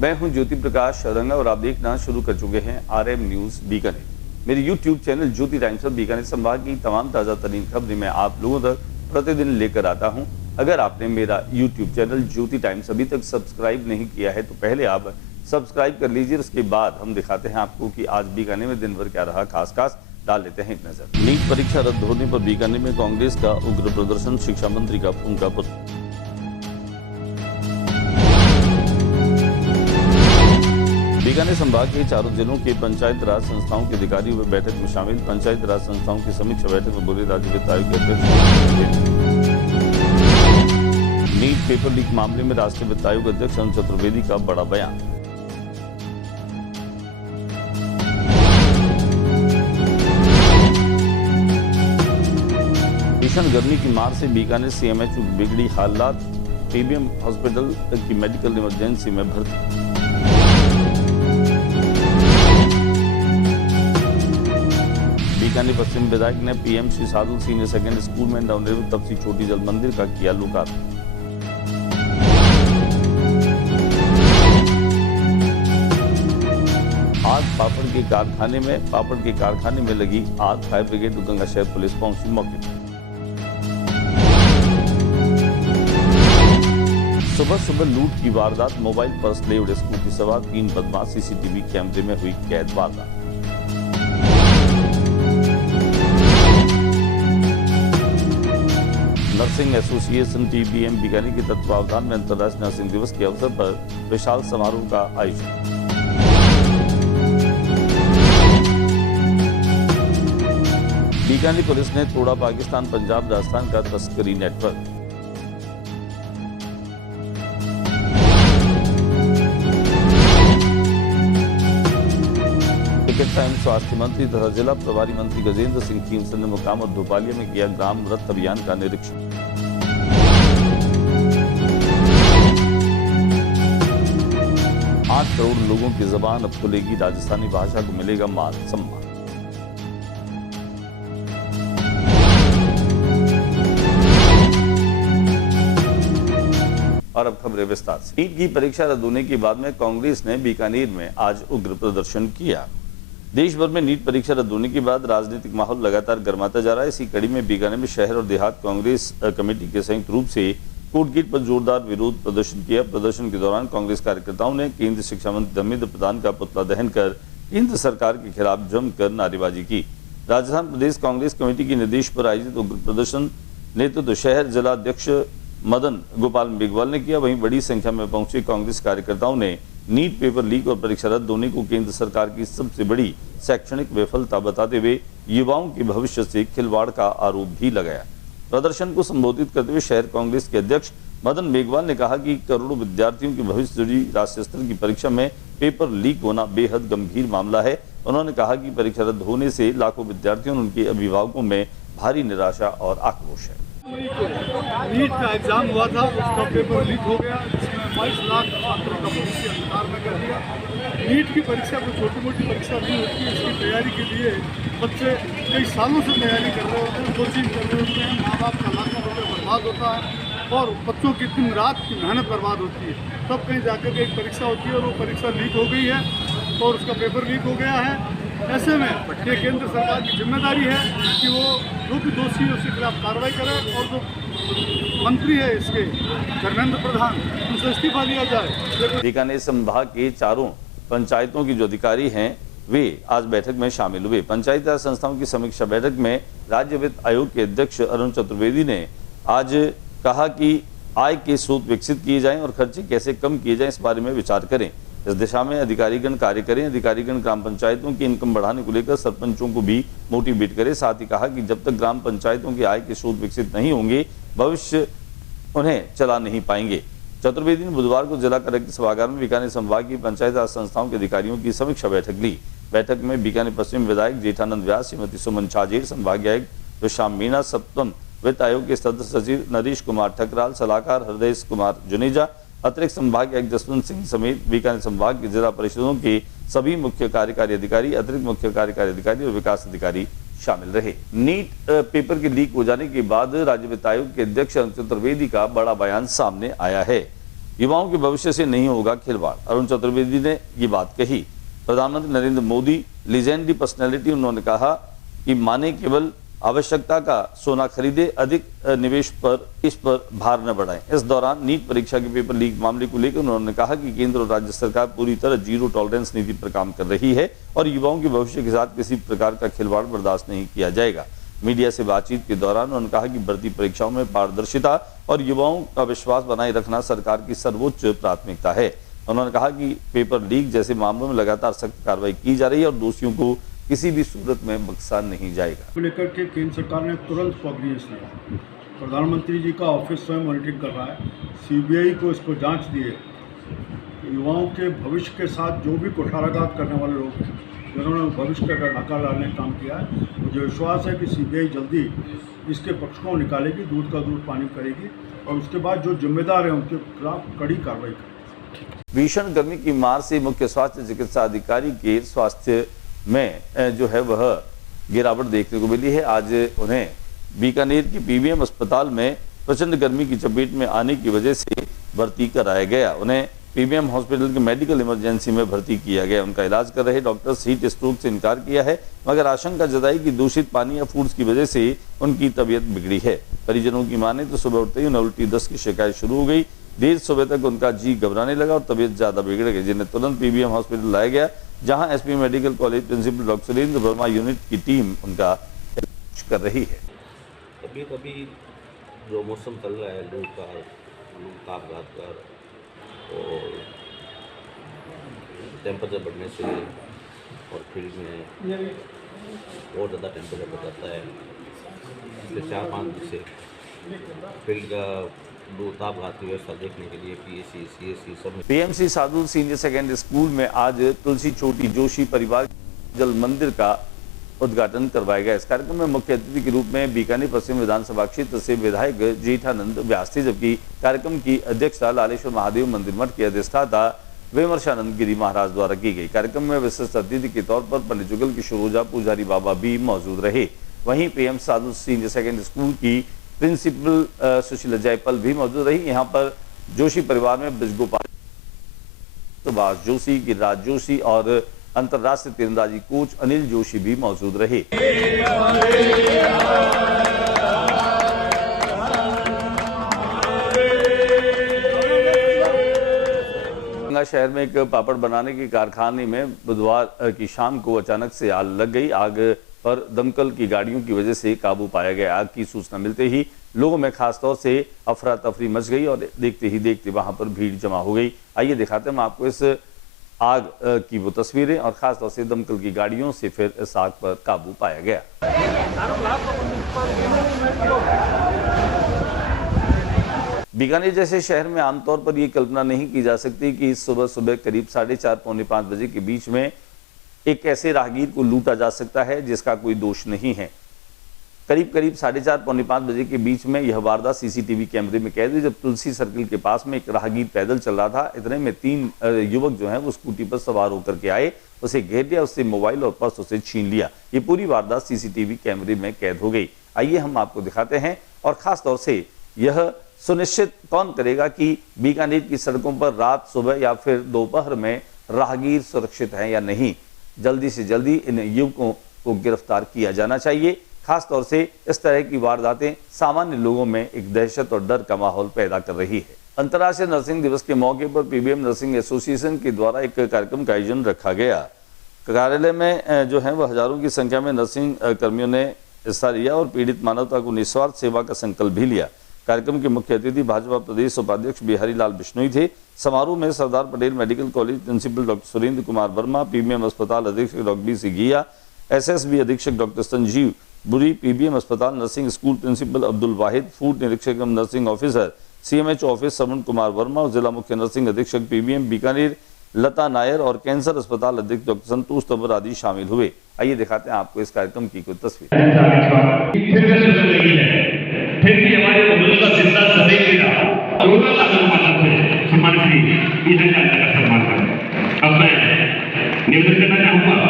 मैं हूं ज्योति प्रकाश रंगा और आप देखना शुरू कर चुके हैं RM न्यूज बीकानेर। मेरे YouTube चैनल ज्योति टाइम्स और बीकानेर संभाग की तमाम ताजा तरीन खबरें मैं आप लोगों तक प्रतिदिन लेकर आता हूं। अगर आपने मेरा YouTube चैनल ज्योति टाइम्स अभी तक सब्सक्राइब नहीं किया है तो पहले आप सब्सक्राइब कर लीजिए। उसके बाद हम दिखाते हैं आपको कि आज बीकानेर में दिन भर क्या रहा। खास डाल लेते हैं एक नजर। नीट परीक्षा रद्द होने पर बीकानेर में कांग्रेस का उग्र प्रदर्शन, शिक्षा मंत्री का फूंका पुतला। बीकानेर संभाग के चारों जिलों के पंचायत राज संस्थाओं के अधिकारी व बैठक में शामिल। पंचायत राज संस्थाओं की समीक्षा बैठक में बोले राज्य वित्त आयोग के अध्यक्ष। नीट पेपर लीक मामले में राष्ट्रीय वित्त आयोग अध्यक्ष अरुण चतुर्वेदी का बड़ा बयान। भीषण गर्मी की मार से बीकानेर CMHU बिगड़ी हालात, PBM हॉस्पिटल की मेडिकल इमरजेंसी में भर्ती। बीकानेर पश्चिम विधायक ने PMC साधु सीनियर सेकेंडरी स्कूल में नवनिर्मित तपसी छोटी जल मंदिर का किया लोकार्पण। आग पापड़ के कारखाने में लगी आग। फायर ब्रिगेड और गंगा शहर पुलिस पहुंची मौके पर। सुबह लूट की वारदात, मोबाइल पर्स ले उड़े स्कूटी सवार 3 बदमाश, CCTV कैमरे में हुई कैद वारदात। नर्सिंग एसोसिएशन TBM बीकानेर के तत्वावधान में अंतर्राष्ट्रीय नर्सिंग दिवस के अवसर पर विशाल समारोह का आयोजन। बीकानेर पुलिस ने तोड़ा पाकिस्तान, पंजाब, राजस्थान का तस्करी नेटवर्क। चिकित्सा एवं स्वास्थ्य मंत्री तथा जिला प्रभारी मंत्री गजेंद्र सिंह खींवसर ने मुकाम और धोपालिया में किया ग्राम रथ अभियान का निरीक्षण। 8 करोड़ लोगों की जबान अब खुलेगी, राजस्थानी भाषा को मिलेगा मान सम्मान। और अब खबरें विस्तार से। नीट की परीक्षा रद्द होने के बाद में कांग्रेस ने बीकानेर में आज उग्र प्रदर्शन किया। देश भर में नीट परीक्षा रद्द होने के बाद राजनीतिक माहौल लगातार गर्माता जा रहा है। इसी कड़ी में बीकानेर में शहर और देहात कांग्रेस कमेटी के संयुक्त रूप से कोर्ट गेट पर जोरदार विरोध प्रदर्शन किया। प्रदर्शन के दौरान कांग्रेस कार्यकर्ताओं ने केंद्रीय शिक्षा मंत्री धर्मेंद्र प्रधान का पुतला दहन कर केंद्र सरकार के खिलाफ जमकर नारेबाजी की। राजस्थान प्रदेश कांग्रेस कमेटी के निर्देश पर आयोजित उग्र प्रदर्शन नेतृत्व शहर जिला अध्यक्ष मदन गोपाल मेघवाल ने किया। वहीं बड़ी संख्या में पहुंचे कांग्रेस कार्यकर्ताओं ने नीट पेपर लीक और परीक्षा रद्द होने को केंद्र सरकार की सबसे बड़ी शैक्षणिक विफलता बताते हुए युवाओं के भविष्य से खिलवाड़ का आरोप भी लगाया। प्रदर्शन को संबोधित करते हुए शहर कांग्रेस के अध्यक्ष मदन मेघवाल ने कहा कि करोड़ों विद्यार्थियों के भविष्य से जुड़ी राष्ट्रीय स्तर की परीक्षा में पेपर लीक होना बेहद गंभीर मामला है। उन्होंने कहा कि परीक्षा रद्द होने से लाखों विद्यार्थियों और उनके अभिभावकों में भारी निराशा और आक्रोश है। नीट का एग्जाम हुआ था, उसका पेपर लीक हो गया, जिसमें 22 लाख छात्रों का भविष्य अंधकार में कर दिया। नीट की परीक्षा कोई छोटी मोटी परीक्षा नहीं होती है। इसकी तैयारी के लिए बच्चे कई सालों से तैयारी कर रहे होते हैं, कोचिंग कर रहे होते हैं, माँ बाप का लाखों रुपये बर्बाद होता है और बच्चों की दिन रात की मेहनत बर्बाद होती है। तब कहीं जाकर के एक परीक्षा होती है और वो परीक्षा लीक हो गई है और उसका पेपर लीक हो गया है। ऐसे में ये केंद्र सरकार की जिम्मेदारी है कि वो जो भी दोषी है उसके खिलाफ कार्रवाई करे और जो मंत्री है इसके धर्मेंद्र प्रधान, उनसे इस्तीफा दिया जाए। बीकानेर संभाग के चारों पंचायतों की जो अधिकारी हैं वे आज बैठक में शामिल हुए। पंचायत राज संस्थाओं की समीक्षा बैठक में राज्य वित्त आयोग के अध्यक्ष अरुण चतुर्वेदी ने आज कहा कि आय के स्रोत विकसित किए जाएं और खर्चे कैसे कम किए जाएं, इस बारे में विचार करें। इस दिशा में अधिकारीगण कार्य करें। अधिकारीगण ग्राम पंचायतों की इनकम बढ़ाने को लेकर सरपंचों को भी मोटिवेट करें। साथ ही कहा कि जब तक ग्राम पंचायतों के आय के स्रोत विकसित नहीं होंगे, भविष्य उन्हें चला नहीं पाएंगे। चतुर्वेदी ने बुधवार को जिला कलेक्टर सभागार में बीकानेर संभाग की पंचायत राज संस्थाओं के अधिकारियों की समीक्षा बैठक ली। बैठक में बीकानेर पश्चिम विधायक जेठानंद व्यास, श्रीमती सुमन छाजेर, संभागीय आयुक्त विशाम मीणा, सप्तम वित्त आयोग के सदस्य सचिव नरेश कुमार ठकराल, सलाहकार हृदय कुमार जुनेजा, अतिरिक्त संभागीय आयुक्त जसवंत सिंह समेत बीकानेर संभाग की जिला परिषदों के सभी मुख्य कार्यकारी अधिकारी, अतिरिक्त मुख्य कार्यकारी अधिकारी और विकास अधिकारी शामिल रहे। नीट पेपर के लीक हो जाने के बाद राज्य वित्त आयोग के अध्यक्ष अरुण चतुर्वेदी का बड़ा बयान सामने आया है। युवाओं के भविष्य से नहीं होगा खिलवाड़, अरुण चतुर्वेदी ने ये बात कही। प्रधानमंत्री नरेंद्र मोदी लीजेंडरी पर्सनैलिटी, उन्होंने कहा कि माने केवल आवश्यकता का सोना खरीदे, अधिक निवेश पर इस पर भार न बढ़ाएं। इस दौरान नीट परीक्षा के पेपर लीक मामले को लेकर उन्होंने कहा कि केंद्र और राज्य सरकार पूरी तरह जीरो टॉलरेंस नीति पर काम कर रही है और युवाओं के भविष्य के साथ किसी प्रकार का खिलवाड़ बर्दाश्त नहीं किया जाएगा। मीडिया से बातचीत के दौरान उन्होंने कहा कि भर्ती परीक्षाओं में पारदर्शिता और युवाओं का विश्वास बनाए रखना सरकार की सर्वोच्च प्राथमिकता है। उन्होंने कहा कि पेपर लीक जैसे मामलों में लगातार सख्त कार्रवाई की जा रही है और दोषियों को किसी भी सूरत में बख्शा नहीं जाएगा। लेकर के केंद्र सरकार ने तुरंत कॉग्निजेंस लिया। प्रधानमंत्री जी का ऑफिस स्वयं मॉनिटरिंग कर रहा है। सीबीआई को इसको जांच दिए। युवाओं के भविष्य के साथ जो भी कुठाराघात करने वाले लोग हैं, जिन्होंने भविष्य का नकार डालने का काम किया है, मुझे विश्वास है कि सीबीआई जल्दी इसके पक्ष को निकालेगी, दूध का दूध पानी करेगी और उसके बाद जो जिम्मेदार हैं उनके खिलाफ कड़ी कार्रवाई करेगी। भीषण गर्मी की मार से मुख्य स्वास्थ्य चिकित्सा अधिकारी के स्वास्थ्य में जो है वह गिरावट देखने को मिली है। आज उन्हें बीकानेर की पीबीएम अस्पताल में प्रचंड गर्मी की चपेट में आने की वजह से भर्ती कराया गया। उन्हें पीबीएम हॉस्पिटल के मेडिकल इमरजेंसी में भर्ती किया गया। उनका इलाज कर रहे डॉक्टर्स हीट स्ट्रोक से इनकार किया है, मगर आशंका जताई कि दूषित पानी या फूड्स की वजह से उनकी तबीयत बिगड़ी है। परिजनों की माने तो सुबह उठते ही उन्हें उल्टी दस्त की शिकायत शुरू हो गई। देर सुबह तक उनका जी घबराने लगा और तबीयत ज्यादा बिगड़ गई, जिन्हें तुरंत पीबीएम हॉस्पिटल लाया गया, जहां SP medical college principal doctor Surendra Verma unit की टीम उनका इलाज कर रही है। कभी जो मौसम चल रहा है, लू का, तापघात का और टेम्परेचर बढ़ने से और फील्ड में और ज़्यादा टेम्परेचर बढ़ जाता है। पिछले 4-5 दिन से फील्ड का तापघात की व्यवस्था देखने के लिए पीएसी, सीएससी सब पीएमसी साधु सीनियर सेकेंडरी स्कूल में आज तुलसी छोटी जोशी परिवार जल मंदिर का उद्घाटन करवाया गया। इस कार्यक्रम में मुख्य अतिथि के रूप में बीकानेर पश्चिम विधानसभा क्षेत्र से विधायक जेठानंद व्यास थे, जबकि कार्यक्रम की अध्यक्षता लालेश्वर महादेव मंदिर मठ के अधिष्ठाता विमर्शानंद गिरी महाराज द्वारा की गई। कार्यक्रम में विशिष्ट अतिथि के तौर पर पंडित जुगल किशोर ओझा पुजारी बाबा भी मौजूद रहे। वहीं पीएम साधु सीनियर सेकेंडरी स्कूल की प्रिंसिपल सुशीला जयपाल भी मौजूद रही। यहाँ पर जोशी परिवार में ब्रजगोपाल, सुभाष जोशी, गिरिराज जोशी और अंतर्राष्ट्रीय तीरंदाजी कोच अनिल जोशी भी मौजूद रहे। शहर में एक पापड़ बनाने के कारखाने में बुधवार की शाम को अचानक से आग लग गई। आग पर दमकल की गाड़ियों की वजह से काबू पाया गया। आग की सूचना मिलते ही लोगों में खासतौर से अफरा तफरी मच गई और देखते ही देखते वहां पर भीड़ जमा हो गई। आइए दिखाते हैं हम आपको इस आग की वो तस्वीरें और खासतौर से दमकल की गाड़ियों से फिर इस आग पर काबू पाया गया। बीकानेर जैसे शहर में आमतौर पर यह कल्पना नहीं की जा सकती कि सुबह सुबह करीब 4:30 पौने 5 बजे के बीच में एक ऐसे राहगीर को लूटा जा सकता है जिसका कोई दोष नहीं है। करीब 4:30 पौने 5 बजे के बीच में यह वारदात सीसीटीवी कैमरे में कैद हुई, जब तुलसी सर्किल के पास में एक राहगीर पैदल चल रहा था। इतने में 3 युवक जो हैं वो स्कूटी पर सवार होकर के आए, उसे घेर लिया, उससे मोबाइल और पर्स उसे छीन लिया। ये पूरी वारदात सीसीटीवी कैमरे में कैद हो गई। आइए हम आपको दिखाते हैं और खास तौर से यह सुनिश्चित कौन करेगा कि बीकानेर की सड़कों पर रात, सुबह या फिर दोपहर में राहगीर सुरक्षित हैं या नहीं। जल्दी से जल्दी इन युवकों को गिरफ्तार किया जाना चाहिए। खास तौर से इस तरह की वारदातें सामान्य लोगों में एक दहशत और डर का माहौल पैदा कर रही है। अंतर्राष्ट्रीय नर्सिंग दिवस के मौके पर पीबीएम नर्सिंग एसोसिएशन के द्वारा एक कार्यक्रम का आयोजन रखा गया। कार्यालय में जो है वह हजारों की संख्या में नर्सिंग कर्मियों ने हिस्सा लिया और पीड़ित मानवता को निस्वार्थ सेवा का संकल्प भी लिया। कार्यक्रम के मुख्य अतिथि भाजपा प्रदेश उपाध्यक्ष बिहारी लाल बिश्नोई थे। समारोह में Sardar Patel medical college principal doctor Surendra Kumar Verma, PBM अस्पताल अधीक्षक डॉक्टर बी.सी. घिया, एसएसबी अधीक्षक डॉक्टर संजीव बुरी, पीबीएम अस्पताल nursing school principal Abdul Wahid, food निरीक्षक एवं nursing officer CMH office Shravan Kumar Verma और जिला मुख्य नर्सिंग अधीक्षक पीबीएम बीकानेर लता नायर और कैंसर अस्पताल अध्यक्ष डॉक्टर संतोष तंवर आदि शामिल हुए। आइए दिखाते हैं आपको इस कार्यक्रम की कुछ तस्वीर। फिर भी हमारे का जिंदा सदैव रहा। कोरोना काल में सम्मान श्री ईदन का सम्मान करें। अब मैं निवेदन करना चाहूंगा।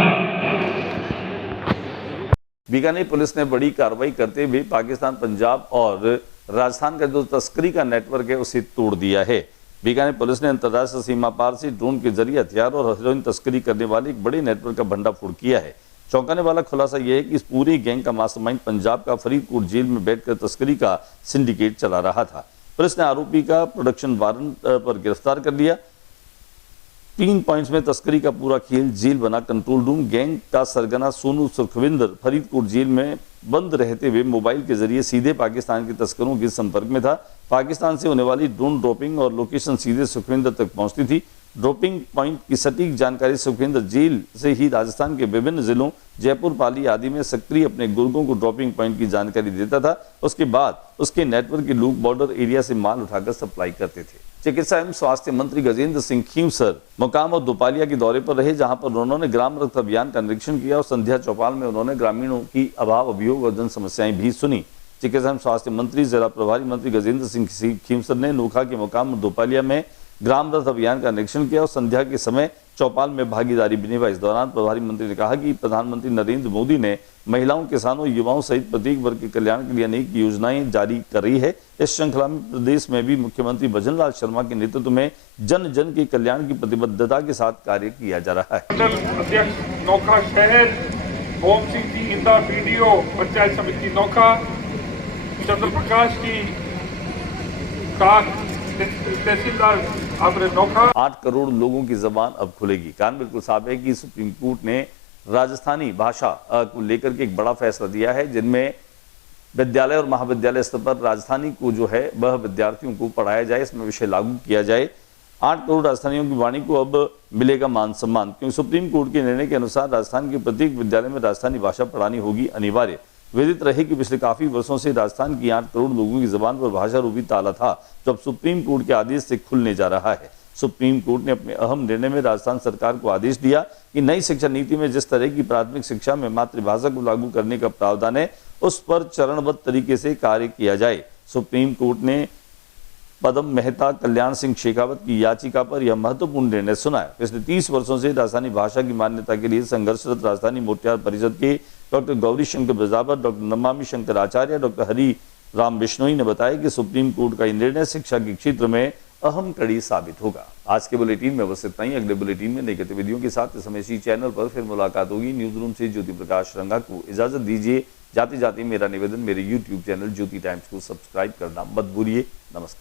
बीकानेर पुलिस ने बड़ी कार्रवाई करते हुए पाकिस्तान, पंजाब और राजस्थान का जो तस्करी का नेटवर्क है उसे तोड़ दिया है। बीकानेर पुलिस ने अंतर्राष्ट्रीय सीमा पार से ड्रोन के जरिए हथियार और हेरोइन तस्करी करने वाले एक बड़े नेटवर्क का भंडाफोड़ किया है। चौंकाने वाला खुलासा यह है कि इस पूरी गैंग का मास्टरमाइंड पंजाब का फरीदकोट जेल में बैठकर तस्करी का सिंडिकेट चला रहा था। पुलिस ने आरोपी का प्रोडक्शन वारंट पर गिरफ्तार कर लिया। 3 पॉइंट्स में तस्करी का पूरा खेल जेल बना कंट्रोल रूम। गैंग का सरगना सोनू सुखविंदर फरीदकोट जेल में बंद रहते हुए मोबाइल के जरिए सीधे पाकिस्तान के तस्करों के संपर्क में था। पाकिस्तान से होने वाली ड्रोन ड्रॉपिंग और लोकेशन सीधे सुखविंदर तक पहुंचती थी। ड्रॉपिंग पॉइंट की सटीक जानकारी सुखविंदर जेल से ही राजस्थान के विभिन्न जिलों जयपुर, पाली आदि में सक्रिय अपने गुर्गों को ड्रॉपिंग पॉइंट की जानकारी देता था। उसके बाद उसके नेटवर्क के लोग बॉर्डर एरिया से माल उठाकर सप्लाई करते थे। चिकित्सा एवं स्वास्थ्य मंत्री गजेंद्र सिंह खींवसर मुकाम और दोपालिया के दौरे पर रहे, जहां पर उन्होंने ग्राम रक्त अभियान का निरीक्षण किया और संध्या चौपाल में उन्होंने ग्रामीणों की अभाव, अभियोग और जन समस्याएं भी सुनी। चिकित्सा एवं स्वास्थ्य मंत्री, जिला प्रभारी मंत्री गजेंद्र सिंह खींवसर ने नोखा के मुकाम और दोपालिया में ग्राम रथ अभियान का निरीक्षण किया और संध्या के समय चौपाल में भागीदारी भी निभाई। इस दौरान प्रभारी मंत्री ने कहा कि प्रधानमंत्री नरेंद्र मोदी ने महिलाओं, किसानों, युवाओं सहित प्रत्येक वर्ग के कल्याण के लिए अनेक योजनाएं जारी कर रही है। इस श्रृंखला में प्रदेश में भी मुख्यमंत्री भजनलाल शर्मा के नेतृत्व में जन जन के कल्याण की प्रतिबद्धता के साथ कार्य किया जा रहा है। मंडल अध्यक्ष नोखा शहर, ओम सिंह जी इंदा बीडीओ पंचायत समिति नोखा, चंद्र प्रकाश जी तहसीलदार आपने नोखा। 8 करोड़ लोगों की जबान अब खुलेगी। कारण बिल्कुल साफ है कि सुप्रीम कोर्ट ने राजस्थानी भाषा को लेकर के एक बड़ा फैसला दिया है, जिनमें विद्यालय और महाविद्यालय स्तर पर राजस्थानी को जो है वह विद्यार्थियों को पढ़ाया जाए, इसमें विषय लागू किया जाए। 8 करोड़ राजस्थानियों की वाणी को अब मिलेगा मान सम्मान, क्योंकि सुप्रीम कोर्ट के निर्णय के अनुसार राजस्थान के प्रत्येक विद्यालय में राजस्थानी भाषा पढ़ानी होगी अनिवार्य। विदित रहे कि पिछले काफी वर्षों से राजस्थान की 8 करोड़ लोगों की जबान पर भाषा रूपी ताला था, जो अब सुप्रीम कोर्ट के आदेश से खुलने जा रहा है। सुप्रीम कोर्ट ने अपने अहम निर्णय में राजस्थान सरकार को आदेश दिया कि नई शिक्षा नीति में जिस तरह की प्राथमिक शिक्षा में मातृभाषा को लागू करने का प्रावधान है, उस पर चरणबद्ध तरीके से कार्य किया जाए। सुप्रीम कोर्ट ने पदम मेहता, कल्याण सिंह शेखावत की याचिका पर यह महत्वपूर्ण निर्णय सुनाया। पिछले 30 वर्षों से राजस्थानी भाषा की मान्यता के लिए संघर्षरत राजस्थानी मोर्चा परिषद के डॉक्टर गौरी शंकर प्रजापत, डॉक्टर नमामि शंकर आचार्य, डॉक्टर हरि राम बिश्नोई ने बताया कि सुप्रीम कोर्ट का यह निर्णय शिक्षा के क्षेत्र में अहम कड़ी साबित होगा। आज के बुलेटिन में बस इतना ही। अगले बुलेटिन में नई गतिविधियों के साथ इस समय इसी चैनल पर फिर मुलाकात होगी। न्यूज रूम से ज्योति प्रकाश रंगा को इजाजत दीजिए। जाते जाते मेरा निवेदन, मेरे यूट्यूब चैनल ज्योति टाइम्स को सब्सक्राइब करना मत भूलिए। नमस्कार।